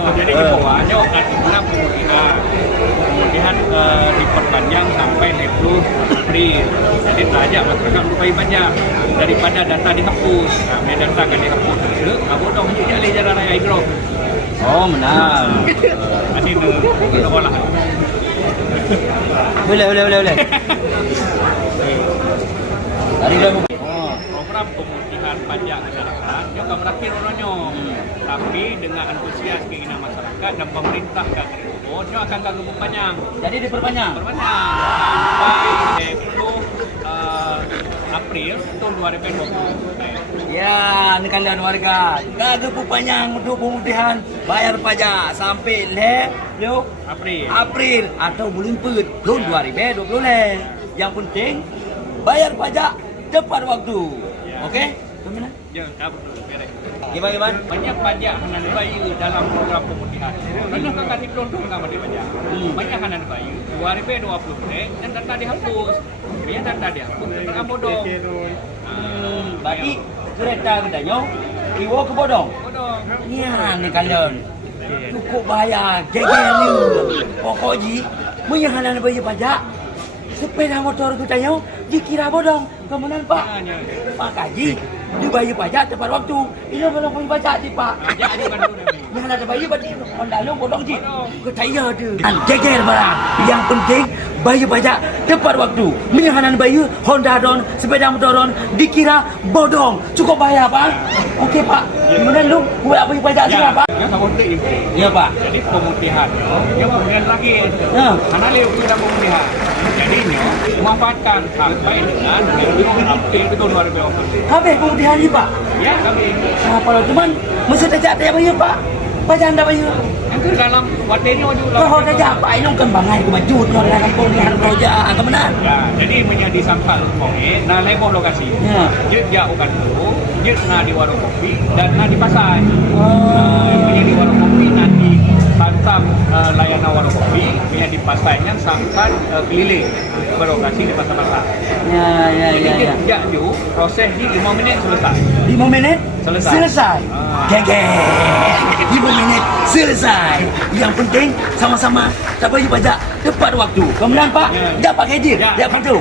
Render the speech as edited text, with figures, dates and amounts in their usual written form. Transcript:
Jadi di bawahnya artinya kemudian diperpanjang sampai 20 April. Jadi tajak masyarakat lupai pajak daripada data dihapus. Nah, bila data akan dihapus itu, kamu dong jadi jalan raya hidro. Oh, menang. Nanti itu olah. Boleh. Tadi dah Program pemutihan pajak masyarakat juga berakhir orangnya. Tapi dengan antusias keinginan masyarakat dan pemerintah dia akan ganggu panjang. jadi diperpanjang. Sampai 10 April tahun 2020. Ya, ini kalian warga. Gak panjang untuk pemutihan bayar pajak sampai April atau bulan Pet tahun 2020. Yang penting bayar pajak tepat waktu. Oke? Gimana? Ya, betul. Beres. Gimana? Banyak pajak yang dibayar dalam program pemutihan. Karena kakak dikelondong sama dia pajak. Banyak yang dibayar 2020 dan data dihapus. Biar data dihapus, tengah bodong. Berarti kereta katanya Iwo ke Bodong. Bodong. Ya, ni kalian. Cukup bayar. Geger ni. Pokoknya, menyahanan bayar pajak. Sepeda motor katanya dikira bodong. Kemudian Pak? Pak Kaji, dibayar pajak tepat waktu. Ini belum bayar pajak sih Pak. Jadi bantu Yang ada bayi berarti Honda lu bodong je. Ketaya tu. Geger barang. Yang penting bayar pajak tepat waktu. Menyahanan bayar Honda Don, sepeda motor Don dikira bodong. Cukup bayar Pak. Okey Pak. Kemudian lu buat bayar pajak sekarang Pak. Ya, kamu tu itu. Ya Pak. Jadi pemutihan, dia pemutihan lagi. Ya. Karena dia sudah pemutihan. Jadinya memanfaatkan sampai dengan 20 April tahun 2020. Habis pemutihan ni Pak. Ya, kami. Kalau cuman mesti tak ada bayar Pak. Pajak anda bayar. Yang ke dalam materinya juga. Kalau dah japai nong kan bangai ke maju kalau dalam pemutihan roja ke mana? Ya, jadi menjadi sampah mungkin, nah leboh lokasi. Ya. Dia jauh kan dulu, dia nah di warung kopi dan nah di pasar. Oh. Punya di warung kopi nanti santam layanan warung kopi, punya di pasarnya sampan keliling berlokasi di pasar-pasar. Ya. Jadi dia jauh proses di 5 menit selesai. 5 minit Selesai. Geger 5 minit selesai. Yang penting sama-sama tak bayar pajak tepat waktu. Kemudian Pak, Ya. dah pakai dia. Ya. Dia betul.